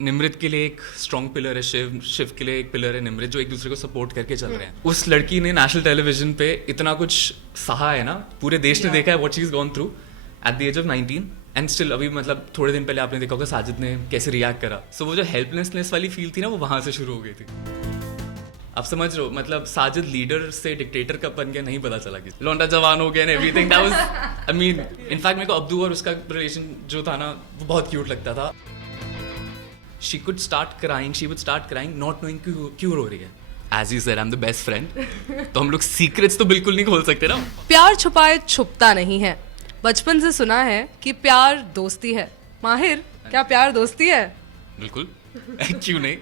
निमृत के लिए एक स्ट्रॉन्ग पिलर है शिव, शिव के लिए एक पिलर है निमृत, जो एक दूसरे को सपोर्ट करके चल रहे हैं। उस लड़की ने नेशनल टेलीविजन पे इतना कुछ सहा है ना, पूरे देश ने देखा है what she is gone through at the age of 19 and still अभी मतलब थोड़े दिन पहले आपने देखा होगा साजिद ने कैसे रिएक्ट करा। सो वो जो हेल्पलेसनेस वाली फील थी ना, वो वहां से शुरू हो गई थी। आप समझ रहे हो, मतलब साजिद लीडर से डिक्टेटर कब बन गया नहीं पता चला, कि लौंडा जवान हो गया and everything. That was I mean in fact मेरे को अब्दू और उसका रिलेशन जो था ना, वो बहुत क्यूट लगता था। She could start crying, she would start crying not knowing क्यों रो रही है। As you said I am the best friend, तो हम लोग सीक्रेट्स तो बिल्कुल नहीं खोल सकते ना। प्यार छुपाए छुपता नहीं है। बचपन से सुना है कि प्यार दोस्ती है। माहिर, क्या प्यार दोस्ती है? बिल्कुल क्यों नहीं।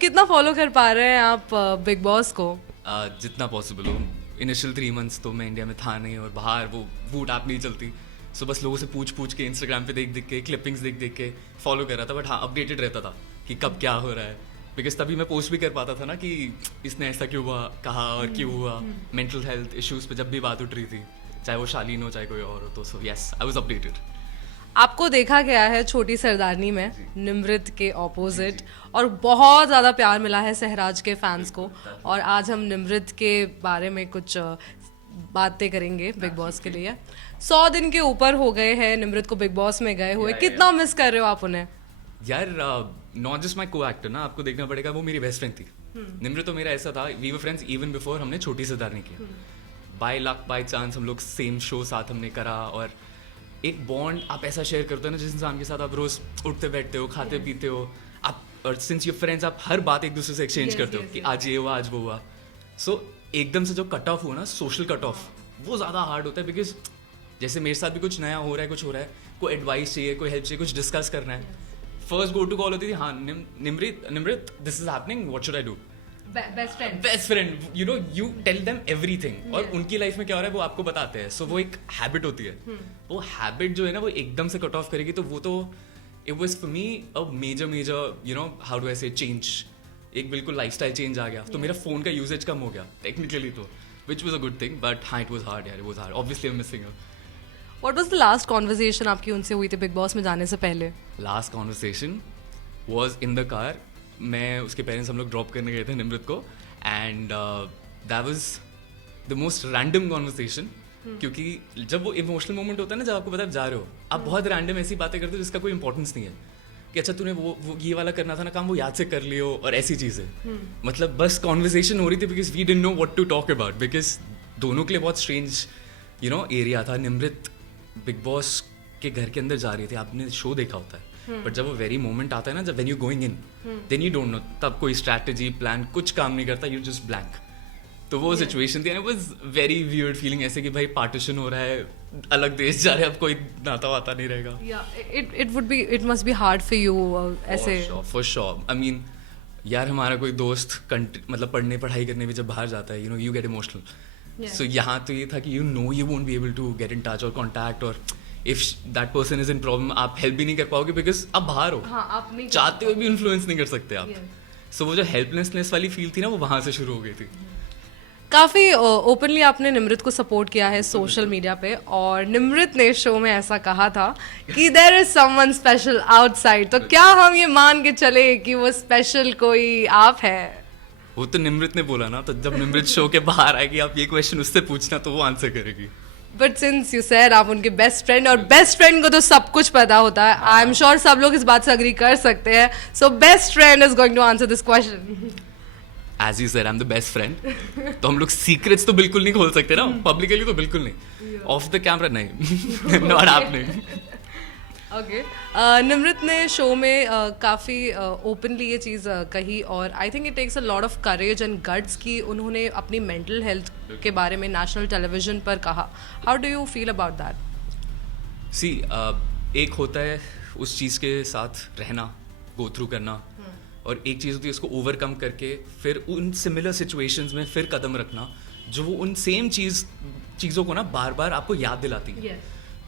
कितना फॉलो कर पा रहे हैं आप बिग बॉस को? जितना पॉसिबल हो। इनिशियल 3 मंथ्स तो मैं इंडिया में था नहीं, और बाहर वो वूट ऐप नहीं चलती, सो बस लोगों से पूछ के इंस्टाग्राम पे देख के क्लिपिंग्स देख के फॉलो कर रहा था। बट हाँ, अपडेटेड रहता था कि कब क्या हो रहा है, बिकॉज तभी मैं पोस्ट भी कर पाता था ना कि इसने ऐसा क्यों हुआ, कहा और क्यों हुआ। मेंटल हेल्थ इश्यूज पे जब भी बात उठ रही थी, चाहे वो शालीन हो चाहे कोई और हो, तो so yes I was updated. आपको देखा गया है छोटी सरदारनी में निमृत के ऑपोजिट, और बहुत ज़्यादा प्यार मिला है सहराज के फैंस को। और आज हम निमृत के बारे में कुछ बातें करेंगे बिग बॉस के लिए। 100 दिन के ऊपर हो गए हैं निमृत को बिग बॉस में गए हुए। कितना मिस कर रहे हो आप उन्हें? यार नॉट जस्ट माई को एक्टर ना, आपको देखना पड़ेगा, वो मेरी बेस्ट फ्रेंड थी। निमृत तो मेरा ऐसा था, we were friends even before हमने छोटी सरदारनी की। बाय लक बाय चांस हम लोग सेम शो साथ हमने करा, और एक बॉन्ड आप ऐसा शेयर करते हो ना जिस इंसान के साथ आप रोज उठते बैठते हो, खाते पीते हो आप, और सिंस यू फ्रेंड्स आप हर बात एक दूसरे से एक्सचेंज करते हो कि आज ये हुआ आज वो हुआ। सो एकदम से जो कट ऑफ हुआ ना, सोशल कट ऑफ, वो ज़्यादा हार्ड होता है। बिकॉज जैसे मेरे साथ भी कुछ नया हो रहा है, कुछ हो रहा है, कोई एडवाइस चाहिए, कोई हेल्प चाहिए, कुछ डिस्कस करना है, फर्स्ट गो टू कॉल होती थी, हाँ Nimrit this is happening, what should I do. Best friend, you know, you tell them everything, और उनकी लाइफ में क्या हो रहा है वो आपको बताते हैं। सो वो एक हैबिट होती है, वो हैबिट जो है ना, वो एकदम से कट ऑफ करेगी, तो वो तो it was for me a major you know how do I say change, एक बिल्कुल लाइफस्टाइल चेंज आ गया। तो मेरा फोन का यूजेज कम हो गया टेक्निकली, तो which was a good thing, but हाँ इट वाज हार्ड यार, it was hard, obviously I am missing her. What was the last conversation आपकी उनसे हुई थी बिग बॉस में जाने से पहले? Last conversation was in the car. मैं उसके पेरेंट्स हम लोग ड्रॉप करने गए थे निमृत को, and that was the most random conversation. क्योंकि जब वो इमोशनल मोमेंट होता है ना, जब आपको पता है जा रहे हो, आप बहुत रैंडम ऐसी बातें करते हो जिसका कोई इंपॉर्टेंस नहीं है, कि अच्छा तूने वो ये वाला करना था ना काम, वो याद से कर लियो, और ऐसी चीज़ें। मतलब बस कॉन्वर्सेशन हो रही थी, because we didn't know what to talk about, because दोनों के लिए बहुत स्ट्रेंज यू नो एरिया था। निमृत बिग बॉस के घर के अंदर जा रही थी, आपने शो देखा होता है, बट जब वो वेरी मोमेंट आता है ना, जब when you going in, then you don't know, तब कोई स्ट्रैटेजी प्लान कुछ काम नहीं करता, यू जस्ट ब्लैंक। तो वो सिचुएशन थी, and it was very weird feeling, ऐसे कि भाई पार्टीशन हो रहा है, अलग देश जा रहे हैं, अब कोई नाता वाता नहीं रहेगा। It must be hard for you ऐसे। फॉर श्योर, आई मीन यार हमारा कोई दोस्त मतलब पढ़ाई करने भी जब बाहर जाता है, you know, you get emotional. So यहाँ तो ये था कि you won't be able to get in touch और कॉन्टैक्ट, और if that person is in problem आप हेल्प भी नहीं कर पाओगे, बिकॉज आप बाहर हो। हाँ, आप नहीं चाहते हो भी इन्फ्लुएंस नहीं कर सकते आप। सो वो जो हेल्पलेसनेस वाली फील थी ना, वो वहां से शुरू हो गई थी। काफ़ी ओपनली आपने निमृत को सपोर्ट किया है सोशल मीडिया पे, और निमृत ने शो में ऐसा कहा था कि there is someone special outside. तो क्या हम ये मान के चले कि वो स्पेशल कोई आप है? वो तो निमृत ने बोला ना, तो जब निमृत शो के बाहर आएगी, आप ये क्वेश्चन उससे पूछना, तो वो आंसर करेगी। बट सिंस यू सेड आप उनके बेस्ट फ्रेंड, और बेस्ट फ्रेंड को तो सब कुछ पता होता है, आई एम श्योर सब लोग इस बात से अग्री कर सकते हैं। So best friend is going to answer this question. As you said I am the best friend, तो हम लोग सीक्रेट्स तो बिल्कुल नहीं खोल सकते ना, पब्लिकली तो बिल्कुल नहीं, ऑफ द कैमरा नहीं, नॉट हैपनिंग। ओके, निमृत ने शो में काफ़ी ओपनली ये चीज़ कही, और I think it takes a lot of courage and guts कि उन्होंने अपनी मेंटल हेल्थ के बारे में नेशनल टेलीविजन पर कहा। How do you feel about that? सी एक होता है उस चीज़ के साथ रहना, गो थ्रू करना, और एक चीज़ होती है उसको ओवरकम करके फिर उन सिमिलर सिचुएशंस में फिर कदम रखना, जो वो उन सेम चीज़ों को ना बार बार आपको याद दिलाती है।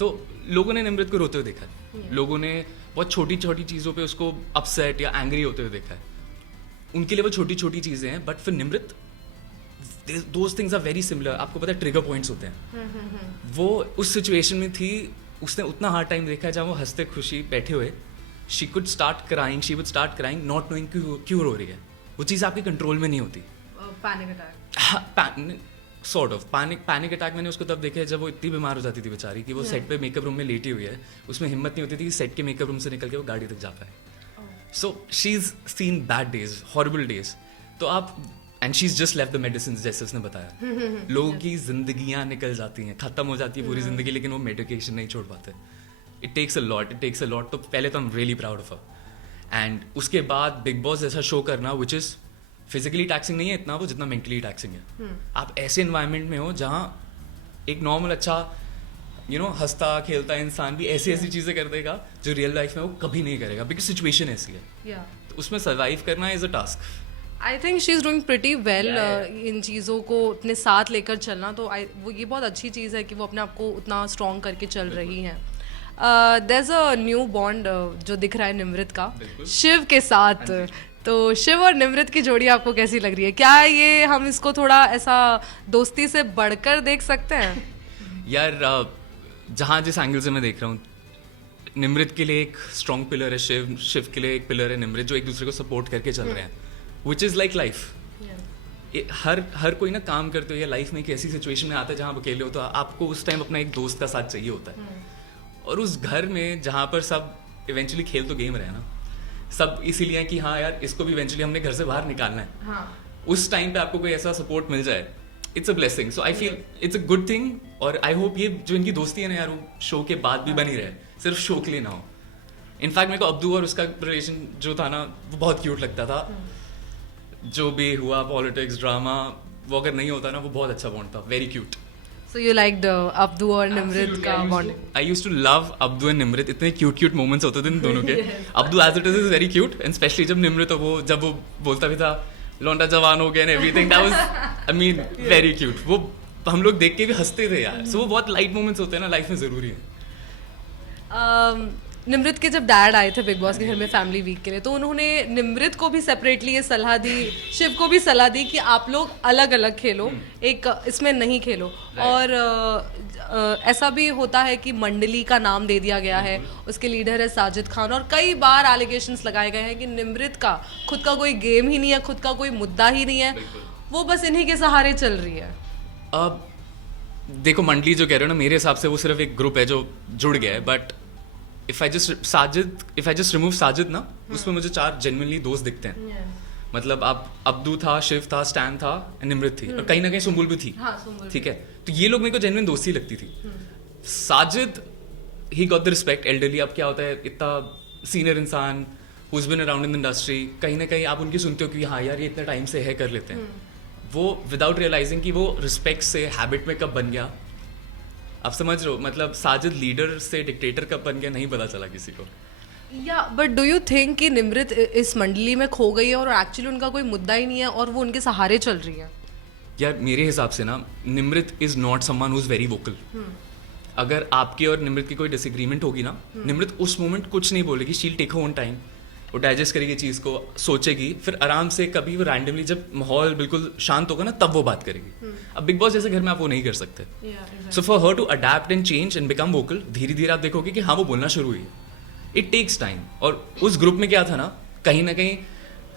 तो लोगों ने निमृत को रोते हुए देखा है, लोगों ने बहुत छोटी छोटी चीज़ों पे उसको अपसेट या एंग्री होते हुए देखा है। उनके लिए वो छोटी छोटी चीज़ें हैं, बट फिर Nimrit those things are very similar. आपको पता है ट्रिगर पॉइंट्स होते हैं। वो उस सिचुएशन में थी, उसने उतना हार्ड टाइम देखा है जहाँ वो हंसते खुशी बैठे हुए she could start crying not knowing क्यों रो रही है. वो चीज़ आपके कंट्रोल में नहीं होती. Panic attack. Sort of panic attack मैंने उसको तब देखा जब वो इतनी बीमार हो जाती थी बेचारी कि वो सेट पे मेकअप रूम में लेटी हुई है. उसमें हिम्मत नहीं होती थी कि सेट के मेकअप रूम से निकल के वो गाड़ी तक जा पाए. So she is seen bad days, horrible days. तो आप and she is just left the medicine, जैसे उसने बताया. लोगों की जिंदगियां निकल जाती हैं, खत्म हो जाती है पूरी जिंदगी, लेकिन वो मेडिकेशन नहीं छोड़ पाते. It takes a lot. तो पहले तो I am really proud of her. And उसके बाद बिग बॉस जैसा शो करना विच इज फिजिकली टैक्सिंग नहीं है इतना वो जितना मेंटली टैक्सिंग है. आप ऐसे इन्वायरमेंट में हो जहाँ एक नॉर्मल अच्छा हंसता खेलता इंसान भी ऐसी चीजें कर देगा जो रियल लाइफ में वो कभी नहीं करेगा, बिकॉज सिचुएशन ऐसी है. तो उसमें सर्वाइव करना is a task. I think she is doing pretty well. इन चीज़ों को अपने साथ लेकर चलना, तो वो ये बहुत अच्छी चीज़ है कि वो अपने आप को उतना स्ट्रॉन्ग करके चल रही हैं. There is a new bond जो दिख रहा है निमृत का शिव के साथ. तो शिव और निमृत की जोड़ी आपको कैसी लग रही है? क्या ये हम इसको थोड़ा ऐसा दोस्ती से बढ़कर देख सकते हैं? यार जहाँ जिस एंगल से मैं देख रहा हूँ, निमृत के लिए एक स्ट्रॉन्ग पिलर है शिव के लिए एक पिलर है निमृत, जो एक दूसरे को सपोर्ट करके चल रहे हैं, विच इज़ लाइक लाइफ. हर कोई ना काम करते हो या लाइफ में एक ऐसी सिचुएशन में आता है जहाँ आप अकेले हो, तो आपको उस टाइम अपना एक दोस्त का साथ चाहिए होता है. और उस घर में जहाँ पर सब इवेंचुअली खेल तो गेम रहे ना, सब इसीलिए कि हाँ यार इसको भी इवेंचुअली हमने घर से बाहर निकालना है. उस टाइम पे आपको कोई ऐसा सपोर्ट मिल जाए, it's a blessing. So I feel it's a good thing. और आई होप ये जो इनकी दोस्ती है ना यार, वो शो के बाद भी बनी रहे, सिर्फ शो के लिए ना हो. इनफैक्ट मेरे को अब्दू और उसका रिलेशन जो था ना, वो बहुत क्यूट लगता था. जो भी हुआ पॉलिटिक्स ड्रामा, वो अगर नहीं होता ना, वो बहुत अच्छा बॉन्ड था. Very cute. So you liked Abdu और निमृत का bond? I used to love Abdu and Nimrit. इतने क्यूट मोमेंट्स होते थे इन दोनों के. Abdu as it is very cute, and specially जब निमृत जब वो बोलता भी था लौंडा जवान हो गया and everything, that was I mean very cute. वो हम लोग देख के भी हंसते थे यार. सो वो बहुत लाइट मोमेंट्स होते हैं ना, लाइफ में जरूरी है. निमृत के जब डैड आए थे बिग बॉस के घर में फैमिली वीक के लिए, तो उन्होंने निमृत को भी सेपरेटली ये सलाह दी, शिव को भी सलाह दी कि आप लोग अलग अलग खेलो, एक इसमें नहीं खेलो. और ऐसा भी होता है कि मंडली का नाम दे दिया गया है, उसके लीडर है साजिद खान, और कई बार एलिगेशंस लगाए गए हैं कि निमृत का खुद का कोई गेम ही नहीं है, खुद का कोई मुद्दा ही नहीं है, वो बस इन्हीं के सहारे चल रही है. अब देखो मंडली जो कह रहे हो ना, मेरे हिसाब से वो सिर्फ एक ग्रुप है जो जुड़ गया है. But if I just remove Sajid ना, उसमें मुझे 4 जेन्युइनली दोस्त दिखते हैं. मतलब आप अब्दू था, शिव था, स्टैन था, निमृत थी, और कहीं ना कहीं सुम्बुल भी थी. ठीक है, तो ये लोग मेरे को जेन्युइन दोस्ती लगती थी. Sajid he got the respect elderly. अब क्या होता है, इतना सीनियर इंसान who is been around in the industry, कहीं ना कहीं आप उनकी सुनते हो कि हाँ यार ये इतने टाइम से है, कर लेते हैं. वो विदाउट रियलाइजिंग कि वो रिस्पेक्ट से हैबिट में कब बन गया. आप समझ रहे हो, मतलब साजिद लीडर से डिक्टेटर कब बन गया नहीं पता चला किसी को. या बट डू यू थिंक कि निमृत इस मंडली में खो गई है और एक्चुअली उनका कोई मुद्दा ही नहीं है और वो उनके सहारे चल रही है? यार मेरे हिसाब से ना, Nimrit is not someone who is very vocal. अगर आपकी और निमृत की कोई डिसएग्रीमेंट होगी ना, निमृत उस मोमेंट कुछ नहीं बोलेगी. शील टेक ओन टाइम, वो डाइजेस्ट करेगी चीज़ को, सोचेगी, फिर आराम से कभी वो रैंडमली जब माहौल बिल्कुल शांत होगा ना, तब वो बात करेगी. अब बिग बॉस जैसे घर में आप वो नहीं कर सकते. So for her to adapt and change and become vocal, धीरे धीरे आप देखोगे कि हाँ वो बोलना शुरू हुई. It takes time. और उस ग्रुप में क्या था ना कहीं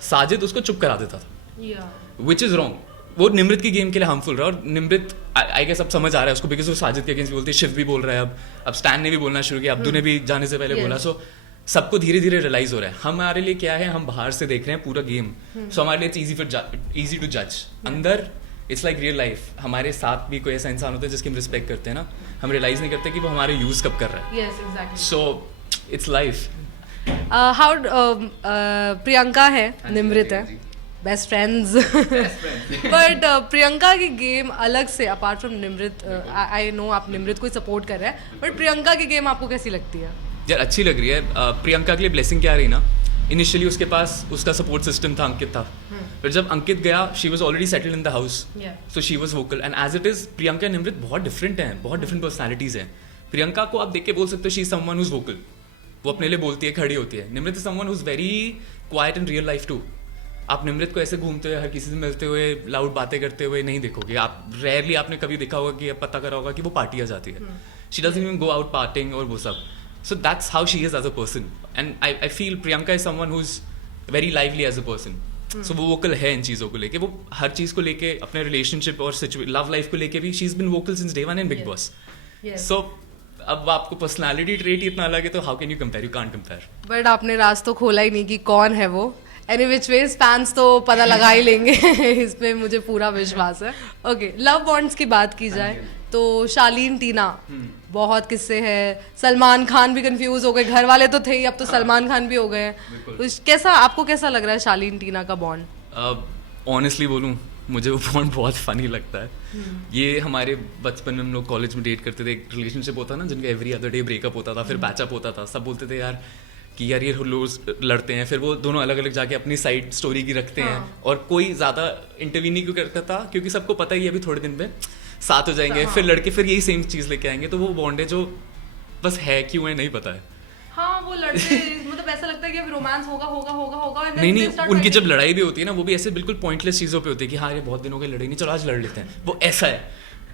साजिद उसको चुप करा देता था, विच इज रॉन्ग. वो निमृत की गेम के लिए हार्मफुल रहा. और निमृत आई गेस अब समझ आ रहा है उसको, बिकॉज वो साजिद के अगेंस्ट बोलती है, शिव भी बोल रहा है, अब स्टैन ने भी बोलना शुरू किया, अब्दू ने भी जाने से पहले बोला. सो सबको धीरे धीरे रियलाइज हो रहा है. हमारे लिए क्या है, हम बाहर से देख रहे हैं पूरा गेम, सो हमारे लिए इट्स इजी टू जज. अंदर इट्स लाइक रियल लाइफ. हमारे साथ भी कोई ऐसा इंसान होता है जिसकी हम रिस्पेक्ट करते हैं ना, हम रियलाइज नहीं करते कि वो हमारे यूज कब कर रहा है. So it's life. How Priyanka है, निमृत है, बेस्ट फ्रेंड्स. बट प्रियंका की गेम अलग से, apart from Nimrit, I know आप निमृत को सपोर्ट कर रहे हैं, बट प्रियंका की गेम आपको कैसी लगती है? यार अच्छी लग रही है. प्रियंका के लिए ब्लेसिंग क्या रही ना, इनिशियली उसके पास उसका सपोर्ट सिस्टम था, अंकित था. फिर जब अंकित गया, she was already settled in the house, so she was vocal. And as it is Priyanka and Nimrit बहुत डिफरेंट हैं, बहुत डिफरेंट पर्सनैलिटीज हैं. प्रियंका को आप देख के बोल सकते हो she is someone who is vocal, वो अपने लिए बोलती है, खड़ी होती है. Nimrit is someone who is very quiet in real life too. आप निमृत को ऐसे घूमते हुए, हर किसी से मिलते हुए, लाउड बातें करते हुए नहीं देखोगे. आप रेयरली आपने कभी देखा होगा कि पता करा होगा कि वो पार्टियां जाती है. She doesn't even go out partying और वो सब. So that's how she is as a person. And I feel Priyanka is someone who's very lively as a person. So वो vocal है इन चीज़ों को लेके, वो हर चीज़ को लेके, अपने relationship और love life को लेके भी she's been vocal since day one in Big Boss. So अब आपको personality trait ही इतना अलग है तो how can you compare? You can't compare. But आपने राज तो खोला ही नहीं कि कौन है वो. एनी विच वेज फैंस तो पता लगा ही लेंगे इसमें मुझे पूरा विश्वास है. ओके, लव बॉन्ड्स की बात की जाए तो शालीन टीना बहुत किस्से हैं. सलमान खान भी कंफ्यूज हो गए, घर वाले तो थे ही, अब तो सलमान खान भी हो गए हैं. कैसा आपको कैसा लग रहा है शालीन टीना का बॉन्ड? ऑनेस्टली बोलूँ, मुझे वो बॉन्ड बहुत फनी लगता है. ये हमारे बचपन में हम लोग कॉलेज में डेट करते थे, एक रिलेशनशिप होता ना जिनका एवरी अदर डे ब्रेकअप होता था, फिर पैचअप होता था. सब बोलते थे यार कि यार ये रोज लड़ते हैं, फिर वो दोनों अलग अलग जाके अपनी साइड स्टोरी की रखते हैं और कोई ज़्यादा इंटरव्यू नहीं क्यों करता था, क्योंकि सबको पता ही है अभी थोड़े दिन में साथ हो जाएंगे, फिर लड़के फिर यही सेम चीज़ लेके आएंगे. तो वो बॉन्ड है जो बस है क्यों है नहीं पता है. हाँ, वो लड़ते मतलब ऐसा लगता है कि अब रोमांस होगा होगा होगा होगा. नहीं, उनकी जब लड़ाई भी होती है ना, वो भी ऐसे बिल्कुल पॉइंटलेस चीज़ों पे होती है कि हाँ ये बहुत दिनों के लड़े नहीं, चलो आज लड़ लेते हैं. वो ऐसा है,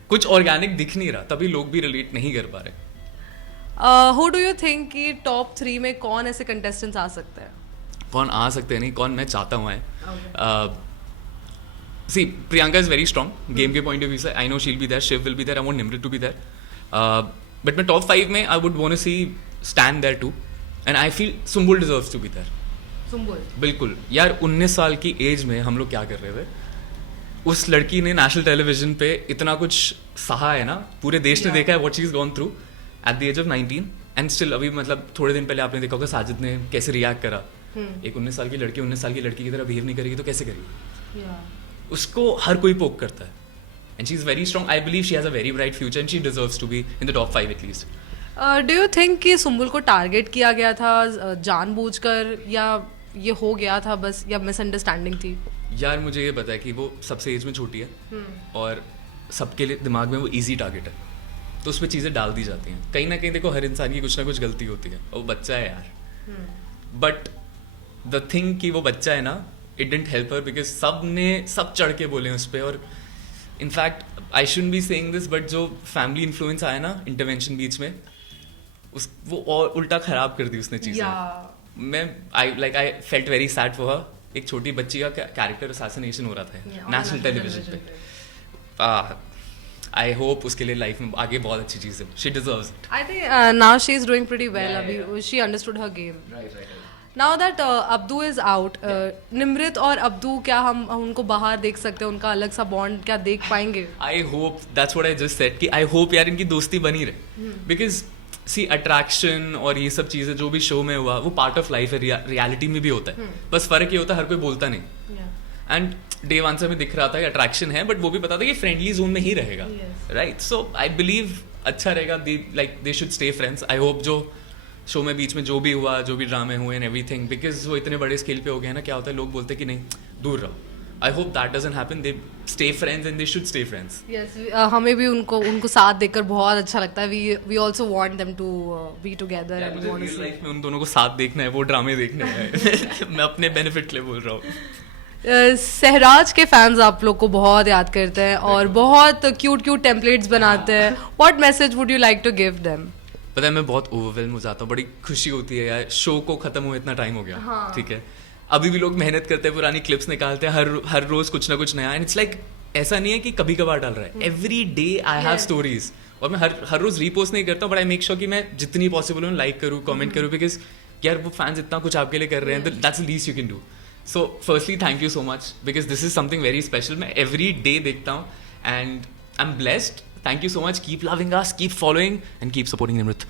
कुछ ऑर्गेनिक दिख नहीं रहा, तभी लोग भी रिलेट नहीं कर पा रहे. हु डू यू थिंक कि टॉप 3 में कौन ऐसे कंटेस्टेंट्स आ सकते हैं? कौन आ सकते हैं नहीं, कौन मैं चाहता हूँ है. See Priyanka is very strong game के पॉइंट ऑफ व्यू से. I know she'll be there, Shiv will be there, I want Nimrit to be there. But मैं टॉप 5 में I would want to see Stan there too, and I feel Sumbul deserves to be there. Sumbul बिल्कुल यार, 19 साल की as में हम लोग क्या कर रहे थे. उस लड़की ने नेशनल टेलीविजन पे इतना कुछ सहा है ना, पूरे देश ने देखा है what she is gone through at the age of 19 and still. अभी मतलब थोड़े दिन पहले आपने देखा होगा साजिद ने कैसे रिएक्ट करा. एक 19 साल की लड़की 19 साल की लड़की की तरह बिहेव नहीं करेगी तो कैसे करेगी? उसको हर कोई पोक करता है, and she is very strong. I believe she has a very bright future and she deserves to be in the top 5 at least. Do you think कि सुम्बुल को टारगेट किया गया था जानबूझकर, या ये हो गया था बस, या मिसअंडरस्टैंडिंग थी? यार मुझे ये पता है कि वो सबसे एज में छोटी है और सबके लिए दिमाग में वो इजी टारगेट है, तो उसमें चीज़ें डाल दी जाती हैं. कहीं ना कहीं देखो हर इंसान की कुछ ना कुछ गलती होती है, और वो बच्चा है यार. बट द थिंग कि वो बच्चा है ना, it didn't help her because सब चढ़ के बोले उस पर. और in fact I shouldn't be saying this, but जो फैमिली इन्फ्लुएंस आया ना इंटरवेंशन बीच में, वो और उल्टा खराब कर दी उसने चीज़ें. मैं I felt very sad for her. एक छोटी बच्ची का कैरेक्टर असैसिनेशन हो रहा था नेशनल टेलीविजन पे. आई होप उसके लिए लाइफ में आगे बहुत अच्छी चीज़ है. She deserves it. I think now she is doing pretty well. अभी she understood her game. Now that Abdu is out, Nimrit और अब्दू, क्या हम उनको बाहर देख सकते हैं? उनका अलग सा बॉन्ड क्या देख पाएंगे? I hope, that's what I just said कि आई होप यार इनकी दोस्ती बनी रहे. बिकॉज सी अट्रैक्शन और ये सब चीज़ें जो भी शो में हुआ वो पार्ट ऑफ लाइफ है, रियलिटी में भी होता है. बस फर्क ये होता है हर कोई बोलता नहीं. एंड डे वन से हमें दिख रहा था कि अट्रैक्शन है, बट वो भी पता था कि फ्रेंडली जोन में ही रहेगा. राइट, सो आई बिलीव अच्छा रहेगा. दे should stay friends. I hope जो शो में बीच में जो भी हुआ, जो भी ड्रामे हुए एंड एवरीथिंग, बिकॉज वो इतने बड़े स्केल पे हो गए हैं ना, क्या होता है लोग बोलते हैं कि नहीं दूर रहो. I hope that doesn't happen. They stay friends and they should stay friends. Yes, हमें भी उनको साथ देखकर बहुत अच्छा लगता है. We also want them to be together and want to see. Life में उन दोनों को साथ देखना है, वो ड्रामे देखने हैं. मैं अपने बेनिफिट के लिए बोल रहा हूँ. सहराज के फैंस आप लोग को बहुत याद करते हैं और बहुत क्यूट टेम्पलेट्स बनाते हैं. What message would you like to give them? पता है मैं बहुत ओवरवेल्म हो जाता हूँ. बड़ी खुशी होती है यार, शो को खत्म हुए इतना टाइम हो गया. ठीक है, अभी भी लोग मेहनत करते हैं, पुरानी क्लिप्स निकालते हैं, हर रोज कुछ ना कुछ नया. एंड इट्स लाइक ऐसा नहीं है कि कभी कभार डाल रहा है. Every day I have stories. और मैं हर रोज रीपोस्ट नहीं करता हूँ, बट आई मेक श्योर कि मैं जितनी पॉसिबल हूँ लाइक करूँ, कमेंट करूँ, बिकॉज यार वो फैंस इतना कुछ आपके लिए कर रहे हैं, that's the least you can do. So firstly thank you so much, because this is something very special. मैं एवरी डे देखता हूँ and I am blessed. Thank you so much. Keep loving us, keep following and keep supporting Nimrit.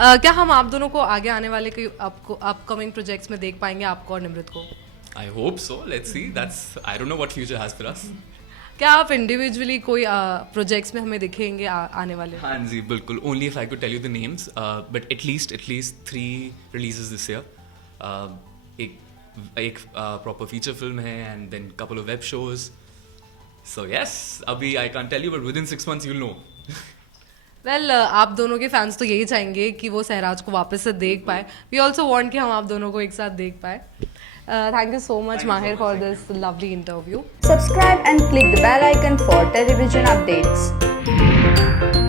क्या हम आप दोनों को आगे आने वाले कोई आपको अपकमिंग प्रोजेक्ट्स में देख पाएंगे, आपको और निमृत को? I hope so. Let's see. I don't know what future has for us. क्या आप इंडिविजुअली कोई प्रोजेक्ट्स में हमें दिखेंगे आने वाले? हाँ जी बिल्कुल. Only if I could tell you the names, but at least 3 releases this year. एक proper feature film है and then couple of web shows. So yes, अभी I can't tell you, but within 6 months you'll know. Well आप दोनों के fans तो यही चाहेंगे कि वो सहराज को वापस से देख पाए. वी ऑल्सो वॉन्ट कि हम आप दोनों को एक साथ देख पाए. Thank you so much, Mahir, for this lovely interview. Subscribe and click the bell icon for television updates.